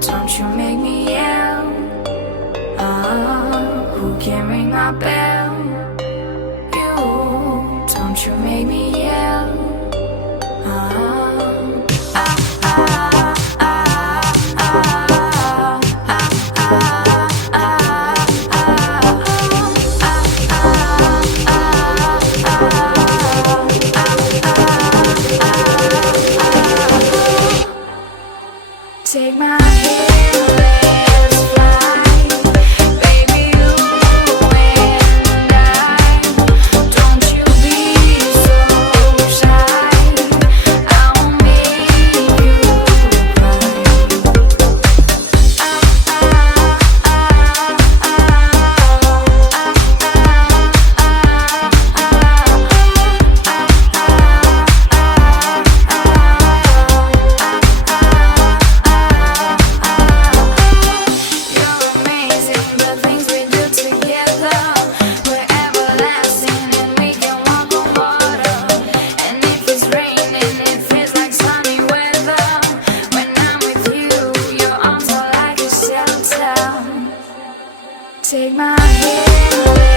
Don't you make me yell? Who can ring my bell? You, don't you make me yell? Take my hand, let's fly. Baby, you and I. Don't you be so shy. I'll make you take my hand.